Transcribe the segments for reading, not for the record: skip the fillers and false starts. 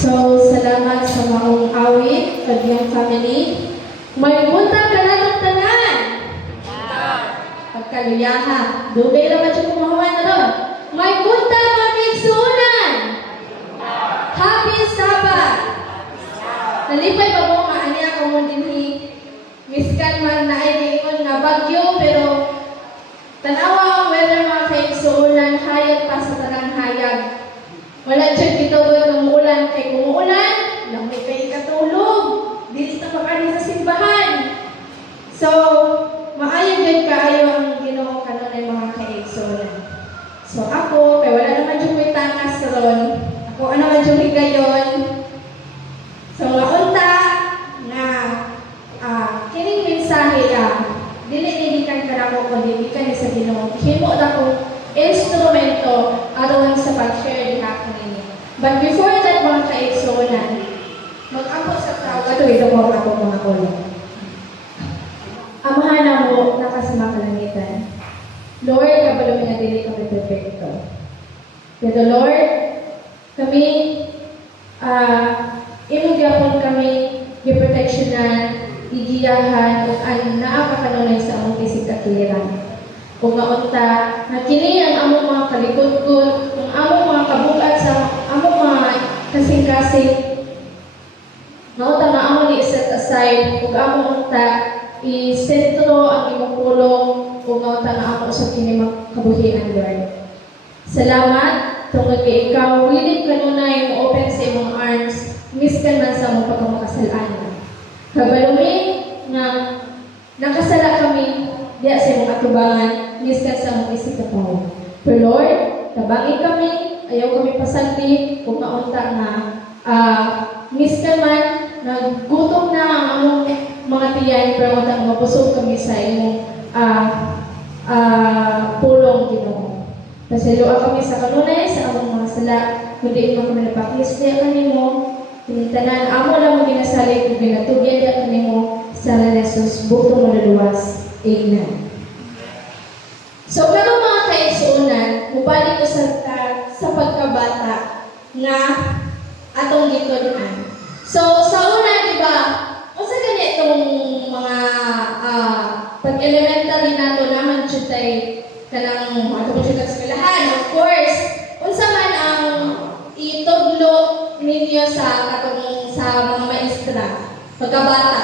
So, salamat sa maong awit, kadyang family. May buntag ka na ng tanan. Pagkaluyaha. Dugay naman siya kumahawan na ron. May buntag mga kaigsuunan. Happy Sabbath. Nalipay ba mo maani ako mo dinhi? Miskan man na iningon nga bagyo, pero tanawa ang weather mga kaigsuunan, hayag pa sa tanang hayag. Wala dyan kitawag ng umuulan. Kay kung umuulan, lamay kayo katulog. Dili na makani sa simbahan. So, maayo din kaayo ang Ginoo kanon ay mga kaigsuunan. So ako, kay wala naman dyan may tangas ron. Ako naman dyan higayon. So, maunta na kining mensahe dili kan karamo ko, dili kan sa Ginoo. Himo na ko instrumento aron sa pag-share diha kanini. But before that mga kaigsuunan, mag-ako sa tao ito po ako mga kulo. Amahan na mo nakasama kalangitan. Lord, kabalo mi nga dili kami perfecto. Pero Lord, kami imong gyapon kami giproteksyonan, igiyahan ug naa ka kanunay sa among isig katiliran. Kung maunta, na kini ang among mga kalikod-kod, ang among mga kabugat sa among mga kasing-kasing, maunta na among i-set aside, kung among unta, i-sentro ang imong pulong, kung maunta na among usap kini makabuhian, Lord. Salamat, tungkol kay ikaw, willing kanunay mo open sa imong arms, miskan man sa among pagkamakasalaan. Kabalumi na nakasala kami, diya sa imong atubangan, miskan sa among isip na tao. Pero Lord, tabangin kami, ayaw kami pasagdi, kung maunta na miskan man, naggutom na ang among mga tiyan, pero maunta mabusog kami sa imong pulong, Ginoo. Pasiluan kami sa kanunay, sa among mga sala, kundi mo kami napakis niya kanimo, pinitanan, amo lang mo ginasalig, kung ginatugyan niya kanimo, sa Jesus, bukto mo naluwas. Amen. So, pero mga kaigsuunan, mubalik ko sa pagkabata nga atong gitunan. So, sa una, di ba, o sa ganitong mga pag-elementary nato naman chutay kanang ato ko chutay sa eskwelahan, of course, unsa man ang ituglo ninyo sa mga maestra, pagkabata.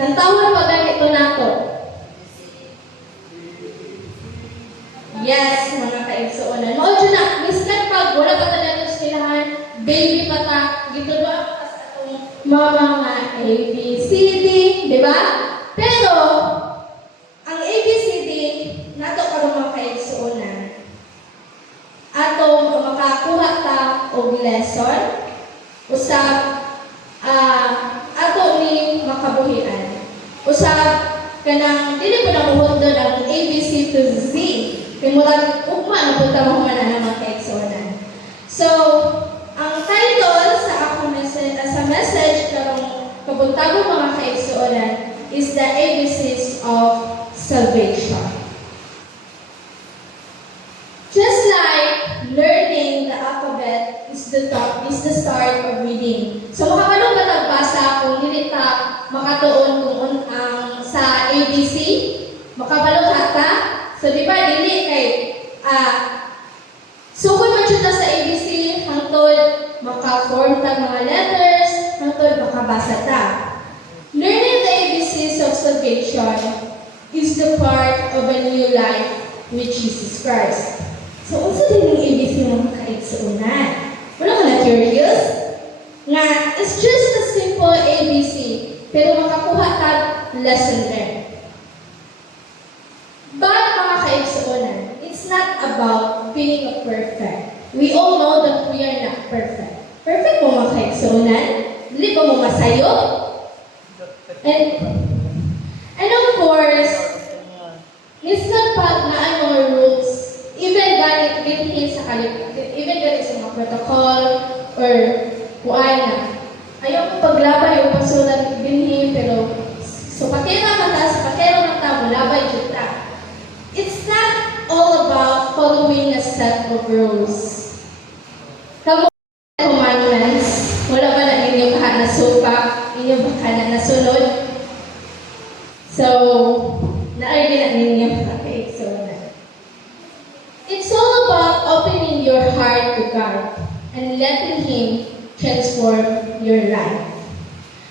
Kantawon pa ganito nato. Yes, mga kaigsuunan. Mao dyan na, miskan pag wala pa tayo sa eskwelahan, baby pa ta, gito doon pa sa atong mga A, B, C, D, di ba? Pero, ang A, B, C, D, nato karong mga kaigsuunan, atong makakuha ta og lesson, usab, ato ni makabuhian. Usab, kanang, dili ko na muhundon ang A, B, C to Z. Kaya mula ugma na punta mo na ng mga kaigsuunan. So, ang title sa akong message karong kabuntagong mga kaigsuunan is the ABCs of Salvation. Just like learning the alphabet is the start of reading. So, makabalong ka nagbasa kung dili ta makatuon kung sa ABC, makabalong ka. So, di ba, dili kay, sukod man siya sa ABC, hangtod maka-form ta mga letters, hangtod makabasa ta. Learning the ABCs of salvation is the part of a new life with Jesus Christ. So, unsa din yung ABC mga kaigsuunan? Wala ka na curious? Nga, it's just a simple ABC, pero makakuha ka lesson learned. But mga kaigsuunan, it's not about being perfect. We all know that we are not perfect. Perfect mo mga kaigsuunan? Dili ba mo masayo? And of course, minsan pag naan mga rules, even ganit sa mga protocol or kuan na. Ayaw ko paglabay o pagsulat binhi, pero so pakira mataas, pakira ng tamo, labay juta. It's not all about following a set of rules. Kamu commandments. heart to God and letting Him transform your life.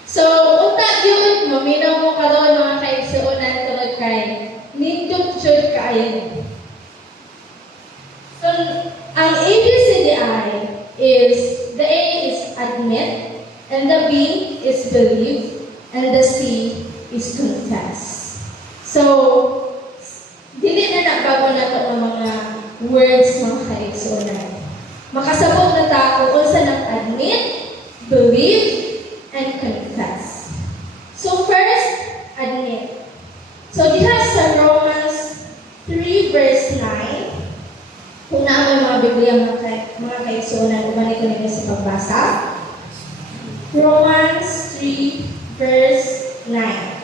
So, unta yun, maminaw mo karon mga kaigsuonan tungod kay nindot jud kaayo. So, ang ABCDI is, the A is admit, and the B is believe, and the C is confess. So, dili na bago na ito ng mga words mga kaigsuonan. Makasabot na ta kung unsa nang admit, believe, and confess. So first, admit. So diha sa Romans 3 verse 9, kung naman mga Biblia mga kaigsuonan, umalik ko ninyo sa pagbasa. Romans 3 verse 9.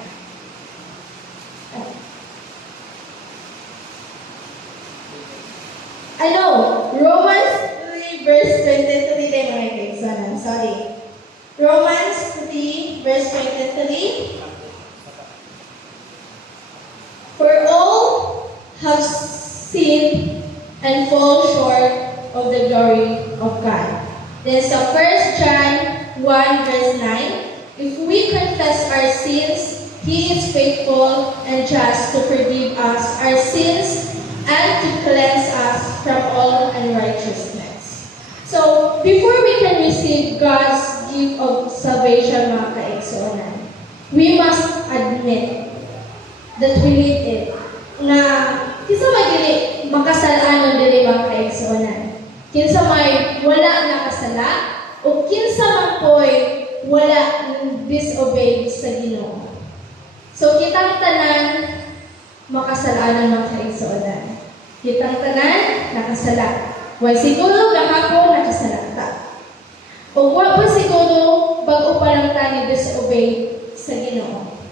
Romans 3 verse 23 din mga kaigsuonan. Sorry. Romans 3 verse 23. For all have sinned and fall short of the glory of God. Then sa 1 John 1 verse 9, if we confess our sins, He is faithful and just to forgive us our sins and to cleanse us from all unrighteousness. So, before we can receive God's gift of salvation, mga kaigsuonan, we must admit that we need it. Na, kinsa magili makasalanan dili mga kaigsuonan. Kinsa may wala nakasala, o kinsa man po'y wala disobey sa Ginoo. So, kitang tanan makasalanan mga kaigsuonan. Kitang tanan nakasala. Why siguro gahapon nakasalata. O wa pa siguro bago pa lang tayo disobey sa Ginoo.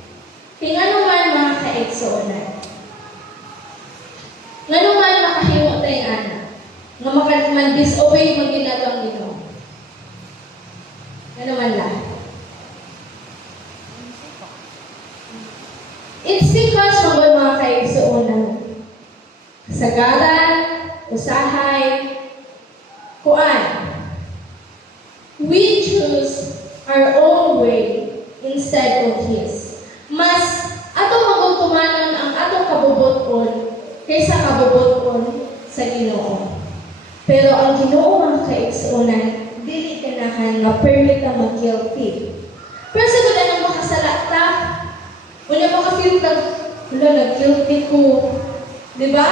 Tingano man mga kaigsuonan. Ngano man makahimo tayong ana. Nga man disobey man ginatawang Ginoo. Ngano man lang. It's because mga kaigsuonan. Kasagaran, usahay, kuan. We choose our own way instead of His. Mas ato magutumanon ang atong kabubuton kaysa kabubuton sa Ginoo. Pero ang Ginoo mga kaigsuonan, dili ganahan nga permit na mag-guilty. Pero sa gud nang makasala ta, wala maka-feel ka, wala nag-guilty ko. Diba?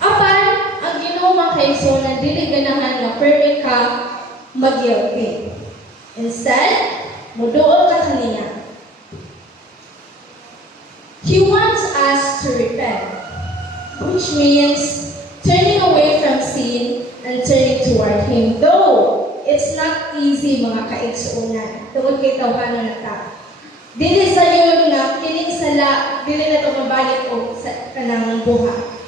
Apan, ang Ginoo mga kaigsuonan, dili ganahan nga permit ka mag-guilty. Instead, muduol ka kaniya. He wants us to repent, which means turning away from sin and turning toward Him. Though, it's not easy mga kaigsuonan. Tungod kay tawhanon na ta. Dili sa yun na kining sala, dili na ito mabalik o sa kanang buha.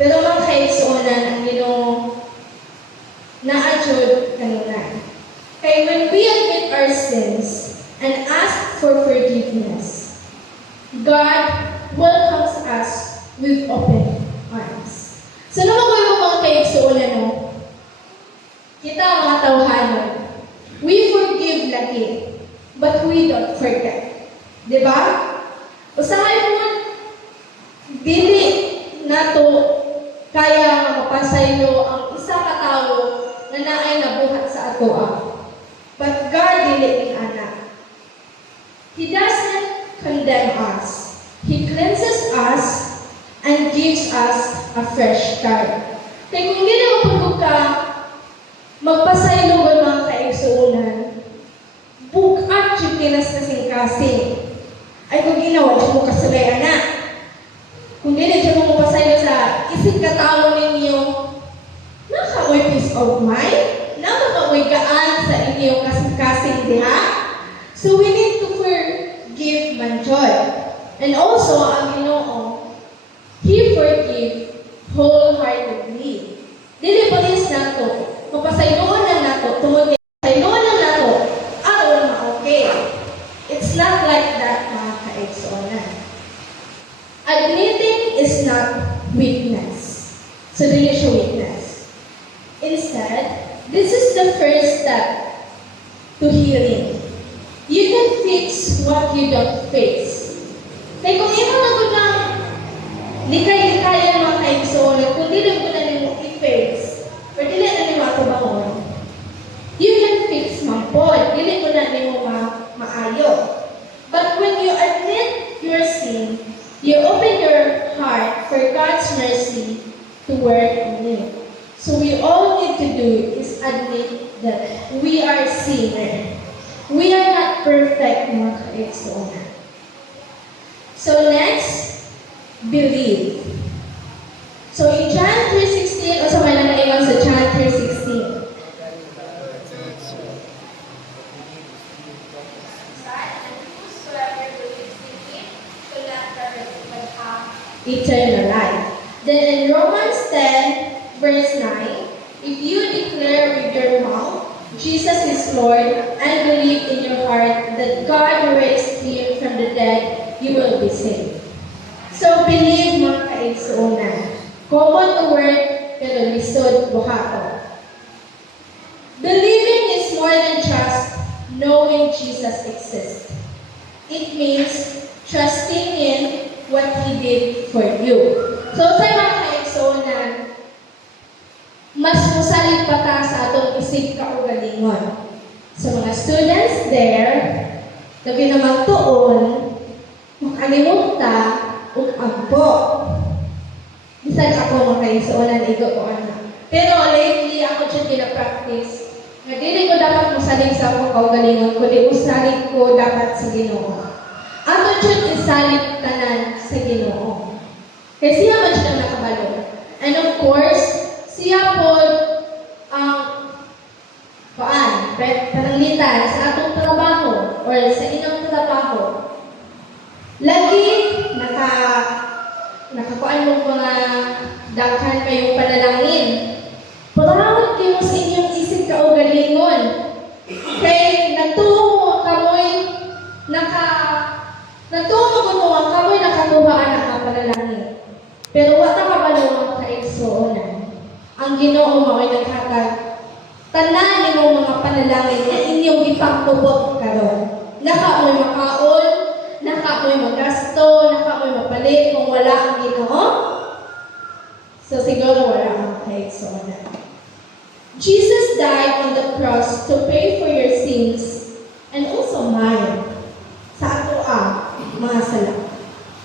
Pero mga kaigsuonan, ang Ginoo na-adjud kanunay. Kaya when we admit our sins and ask for forgiveness, God welcomes us with open arms. So naman ko yung mga kaigsuonan no? Kita mga tawhanon, we forgive lagi, but we don't forget. Diba? Usahay mo, dili nato kaya mapasaylo ang isa ka tao na naay nabuhat sa atoa. But God dili anak. He doesn't condemn us. He cleanses us and gives us a fresh start. Kaya kung hindi na mapagod ka, magpasaylo ng mga kaigsuonan, bukat yung kinas kasing-kasing. Ay kung ginawa, siya mo kasulay anak. Kung hindi siya mo pasaylo sa isip katao ninyo, nakamoy peace of mind, nakamoy gaan sa inyong kasing-kasing diha. So we need to forgive man joy. And also, ang Ginoo, He forgive wholeheartedly. Dili pa rin nato, mapasayloon lang nato, tungod kay pasayloon lang nato, wala na okay. It's not like that, mga kaigsuonan. Admitting is not weakness. So, dili siya weakness. Instead, this is the first step to healing. You can fix what you don't face. Kaya kung imo na ko ng likay-likayan mga kaigsoon, kung dili mo na nimo i-face, or dili na nimo atubahon, you can fix mampod, dili mo na nimo maayo. But when you admit your sin, you open your heart for God's mercy to work in you. So we all need to do is admit that we are sinners. We are not perfect, mga kaigsoon. So next, believe. So in John 3:16, o sa may nangaiwan sa John 3:16. Eternal life. Then in Romans 10, verse 9, if you declare with your mouth, Jesus is Lord, and believe in your heart that God raised him from the dead, you will be saved. So believe, mga kaigsuonan. Common to word, pero lisod buhaton. Believing is more than just knowing Jesus exists. It means trusting in what He did for you. So sa mga kaigsuonan, mas musalig pa ta sa atong isip kaugalingon. Sa mga students there, labi na magtuon, makalimot ta, ug ampo. Bisan ako mga kaigsuonan, igo ko ana. Pero lately, ako dyan gina-practice. Nga dili ko dapat musalig sa akong kaugalingon, kundi usalig ko dapat sa Ginoo. Ato dyan isalig tanan sa Ginoo. Kaya siya man siya nakabalo. And of course, siya po ang pananglitan sa atong trabaho or sa inyong trabaho. Lagi nakakuan mo mga daghan kayong panalangin. Parawat kayo sa inyong isip kaugalingon. Kay natumo kamoy nakatuhaan na panalangin. Pero wata kabalo ang kaigsuonan. Ang Ginoo mao'y naghatag tanan nimo mga panalangin na inyong ipagtubot karon. Nakamoy makaon, nakamoy magasto, nakamoy mapalit kung wala ang Ginoo. So siguro wala ang kaigsuonan. Jesus died on the cross to pay for your sins and also mine. Sa ato mga sala.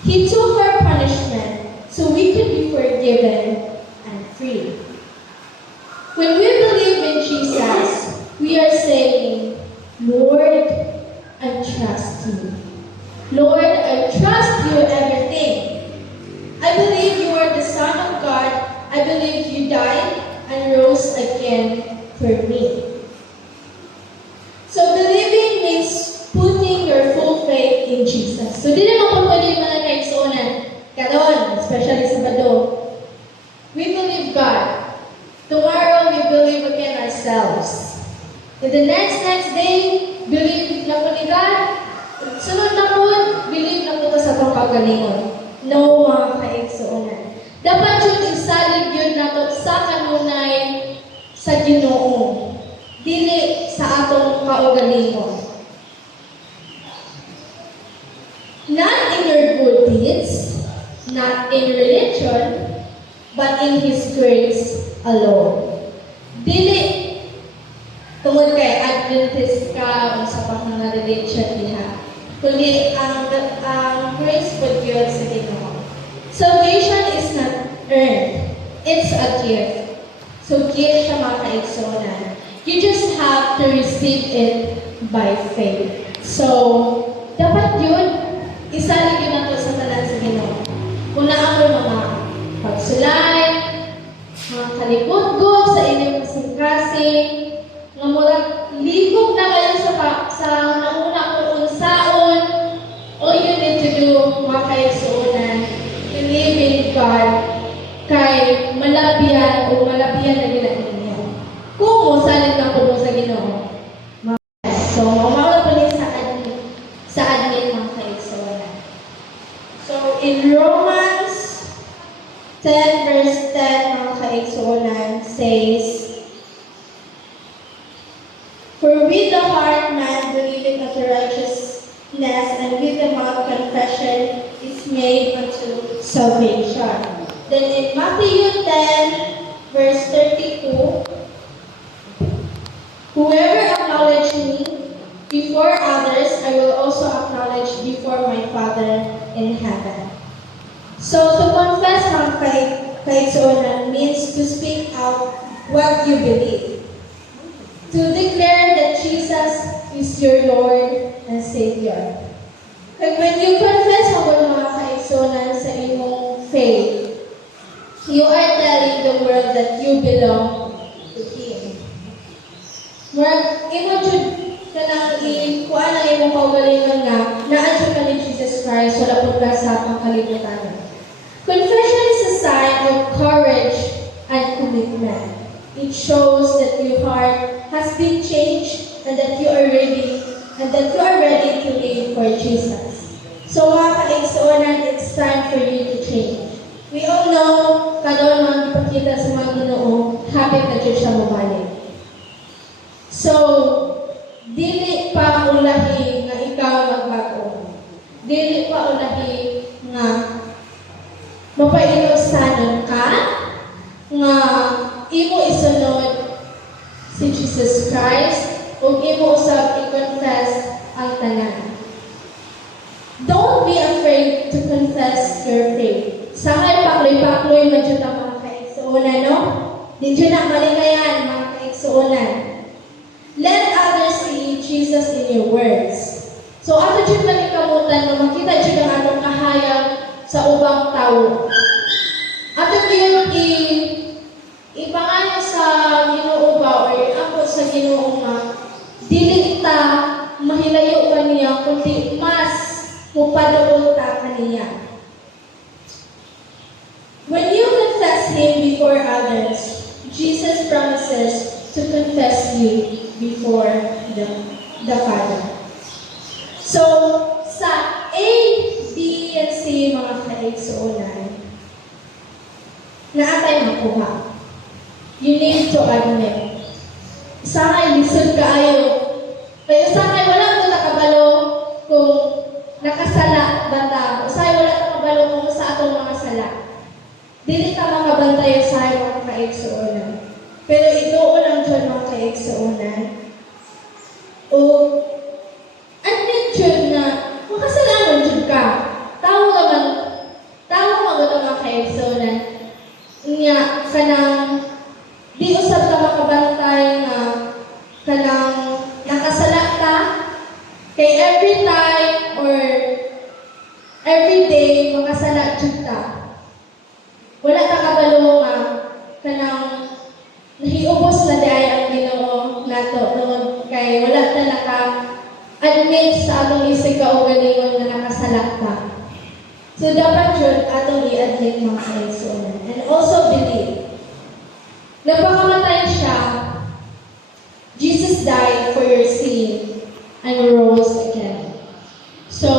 He took our punishment so we could be forgiven and free. When we believe in Jesus, we are saying, Lord, I trust you. Lord, I trust you everything. I believe you are the Son of God. I believe you died and rose again for me. So believing means putting your full faith in Jesus. So di naman po pwede yung mga kaigsuonan. Karon, especially sa Bado. We believe God. Tomorrow, we believe again ourselves. And the next day, believe na po ni God. Sunod na po, believe na po sa itong kagalingon. No, mga kaigsuonan. Dapat yun isalig yun na to sa kanunay sa Ginoo. Dili sa atong kaugalingon. Not in your good deeds, not in religion, but in His grace alone. Dili tungod kay Adventist ka o sa pang religion diha. Kundi ang grace po yun sa Ginoo. Salvation is not earned. It's a gift. So gift siya mga kaigsuonan. You just have to receive it by faith. So, dapat yun, isalig yun nato sa tanan sa Ginoo. Kung naamo mga pagsulay, mga kalipot-gog sa inyong kasing-kasing, nga murag ligog na kayo sa nauna kung unsaon, all you need to do, mga kaigsuonan, believe in God, kay malabyan o malabyan na nila ninyo. Kung salit na po sa Ginoo. So, mamaula po niya sa admin mga kaigsuonan. So, in Romans 10 verse 10 mga kaigsuonan, For with the heart man believeth unto righteousness, and with the mouth confession is made unto salvation. Then in Matthew 10, verse 32, whoever acknowledges me before others, I will also acknowledge before my Father in heaven. So to confess ng kaigsuonan means to speak out what you believe. To declare that Jesus is your Lord and Savior. And when you confess ang mga kaigsuonan sa imong faith, you are telling the world that you belong to Him. Murag, imo jud ka nang kuan ang imong kaugalingon nga naa ka ni Jesus Christ, wala pud ka sa pangkalibutan. Confession is a sign of courage and commitment. It shows that your heart has been changed and that you are ready to live for Jesus. So mga kaigsuonan, it's time for you to change. We all know, kada mga ipakita sa mga Ginoo, happy ka dyan siya mabalik. So, dili pa ulahi nga ikaw magbago. Dili pa ulahi nga mapainusanon ka, nga imo isunod si Jesus Christ, o imo usab i-confess ang tanan. Don't be afraid to confess your faith. Sangay pakloy-pakloy man dyan ang mga kaigsuonan, no? Di dyan ang malikayan, mga kaigsuonan. Let others see Jesus in your words. So, ato dyan malikamutan na makita dyan ang atong kahayag sa ubang tao. Ato dyan ipangayo sa Ginoo ba or ako sa Ginoo nga dili ta mahilayo pa niya kundi mas mupadulong ta kaniya. When you confess Him before others, Jesus promises to confess you before the Father. So, sa A, B, and C mga kaigsuonan, na atay makuha. You need to admit. Sakay, lisod kaayo. Kaya sakay, wala mo nakabalo kung nakasala bata. Usay, wala nakabalo kung sa atong mga sala. Dili ka makabantay sa mga kaigsuonan. Pero ituon ang dyan mga kaigsuonan. O, admit dyan na, makasalanan dyan ka. Tao naman ito mga kaigsuonan. Nga, kanang, di usab ka makabantay nga kanang nakasala ka kay every time or every day makasala jud ta. Wala ta kabalo nga kanang nahiubos na day ang Ginoo nato noon kay wala ta naka admit sa atong isig kaugalingon nga nakasala ka. So dapat jud atong i-admit mga kaigsuonan and also believe. Napakamatay siya, Jesus died for your sin and rose again. So,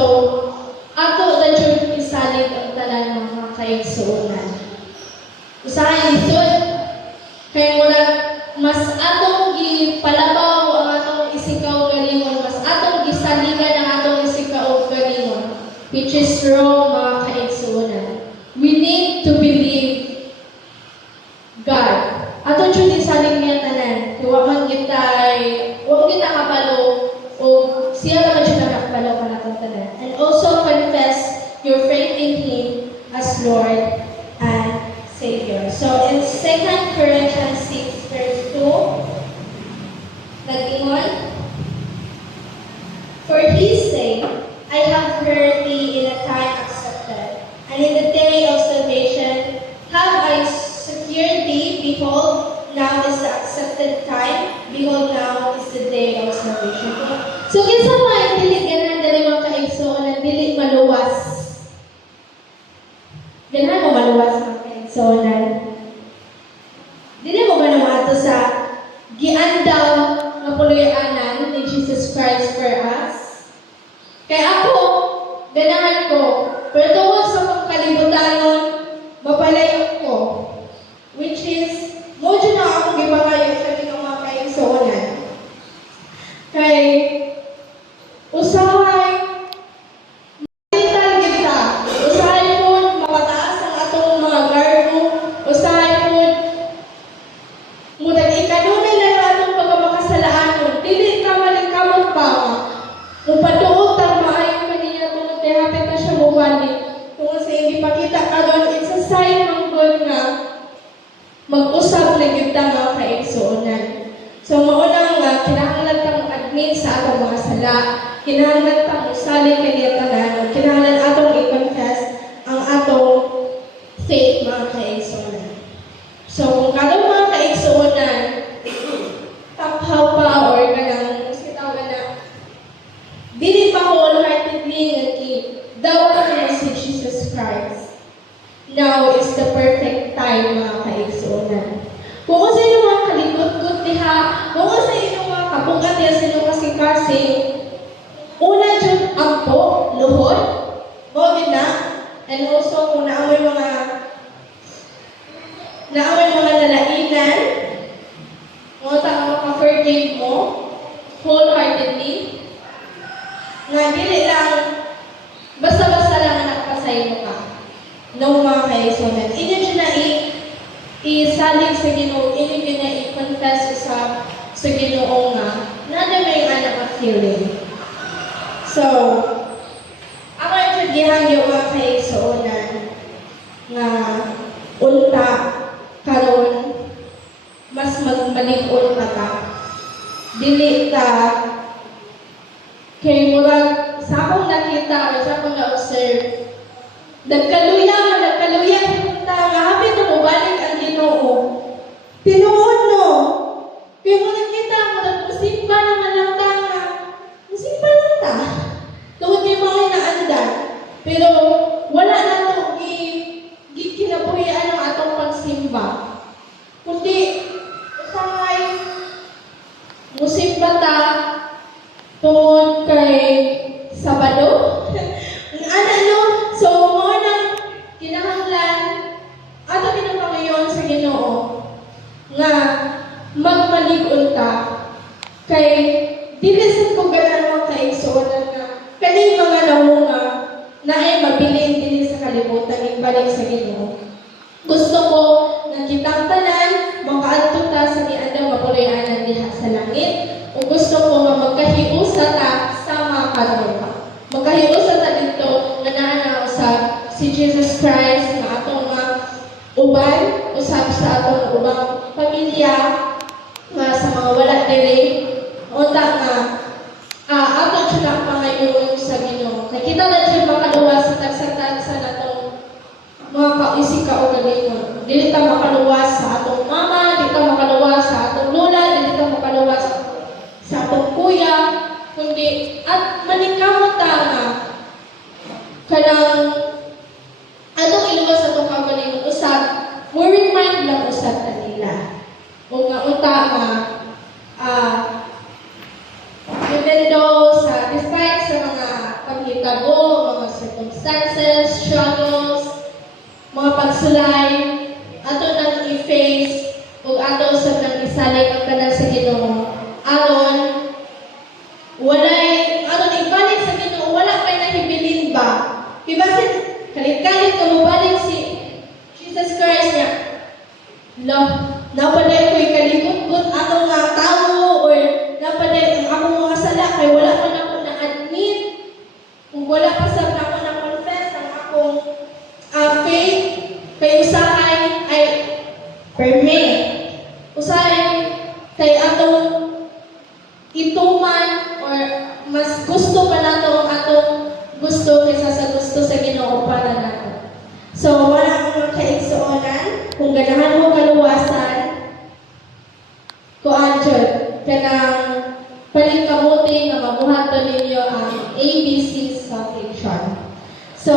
ato na dyan isalit ang tanan ng mga kaigsuonan. Usahay lisod, kaya wala mas atong gipalabaw ang atong isikaw galingon, mas atong gisaligan ang atong isikaw galingon, which is wrong mga kaigsuonan. We need to believe God. Ato dyan isaling niya tanan, huwag kita kapalo, o siya naman dyan nakapalo ka na tanan. And also confess your faith in Him as Lord and Savior. So in 2 Corinthians 6 verse 2, nag-ingon, for His sake, I have heard thee in a time accepted, and in the day of salvation have I secured thee. Behold, now is the accepted time. Behold, now is the day of salvation. So, kinsa man dili ganan dali mga kaigsuonan, dili maluwas. Ganan mo maluwas mga kaigsuonan. Dili mo ba namato sa giandaw nga puloy-anan ni Jesus Christ for us? Kaya ako, ganahan ko, pero tungkol sa pagkalibutanon, mapalayo ko. Which is, mo dyan na akong gibangayo sa mga kaigsuonan. wala. Kinahanglan ta mo salig kaniya tanan. Kinahanglan atong i-confess ang atong faith mga kaigsuonan. So kung kadong mga kaigsuonan, taphaw pa or kanang sitaw na dili pa wholeheartedly daw ka si Jesus Christ. Now is the perfect time mga kaigsuonan. Kung sa inyo mga kalikot-gut diha, kung sa inyo mga kapugat diha sa inyo kasi una dyan ang po, luhod, o na, and also kung naaway mga lalainan, mga maka-forgive mo, wholeheartedly, nga dili lang, basta-basta lang nagpasay mo ka. No mga kaigsuonan. Inyo dyan na isalig sa Ginoo, inyo dyan na i-confess sa Ginoo nga, nada may anak ang feeling. So, ako yung gihangyo mga kaigsuonan nga unta karon mas magmalig-on ka. Dili ta kay murag sa akong nakita o sa akong na-observe, nagkaluya kita nga hapit na mubalik ang Ginoo. Tinuod no. Kaya mo nakita mo nagpasimba naman lang ta nga. Masimba lang ta. Tungod kay mga inaandan. Pero wala na to kinabuhian ang atong pagsimba. Kundi usangay musimba ta tungod kay Sabado. So mo nang kinahanglan ato ginapangayon sa Ginoo nga magmalig-on ta kay dili sad ko ganahan mga kaigsuonan nga kani mga namunga na ay mabilin dili sa kalibutan ibalik sa Ginoo. Gusto ko nga kitang tanan makaadto ta sa niadang mapuloy-anan diha sa langit. O gusto ko nga magkahiusa ta sa mga kaluluwa. Magkahiusa ta dito nga naa usab si Jesus Christ nga atong uban usab sa atong ubang pamilya nga sa mga wala diri unta nga ato siya pangayon sa Ginoo. Kay kita na siya makaluwas sa tagsa-tagsa natong mga kaisig kaugalingon. Dili ta makaluwas sa atong mama, dili ta makaluwas sa atong lola, dili ta makaluwas sa atong kuya, kundi at maningkamot ta nga kanang atong iluwas sa atong kaugalingon usab mo remind lang usab ta nila. O nga unta nga even though despite sa mga paghitabo, mga circumstances, struggles, mga pagsulay, ato nang i-face o ato usab nang isalay ang tanan sa Ginoo. Aron walay aron ibalik sa Ginoo wala pay nahibilin ba? Kay basin kalit-kalit ka mobalik si Jesus Christ niya. Napaday ko'y kalimot-gut atong nga tao or napaday ang akong mga sala kay wala pa na ako na-admit kung wala pa sa ako na-confess ang akong faith kay usahay ay permit. Usahay kay atong ituman or mas gusto pa nato ang atong gusto kaysa sa gusto sa Ginoo para nato. So, wala akong kaigsuonan kung ganahan mo kaluwasan ko anjod kanang palingkamuti nga mabuhaton ninyo ang ABC salvation. So,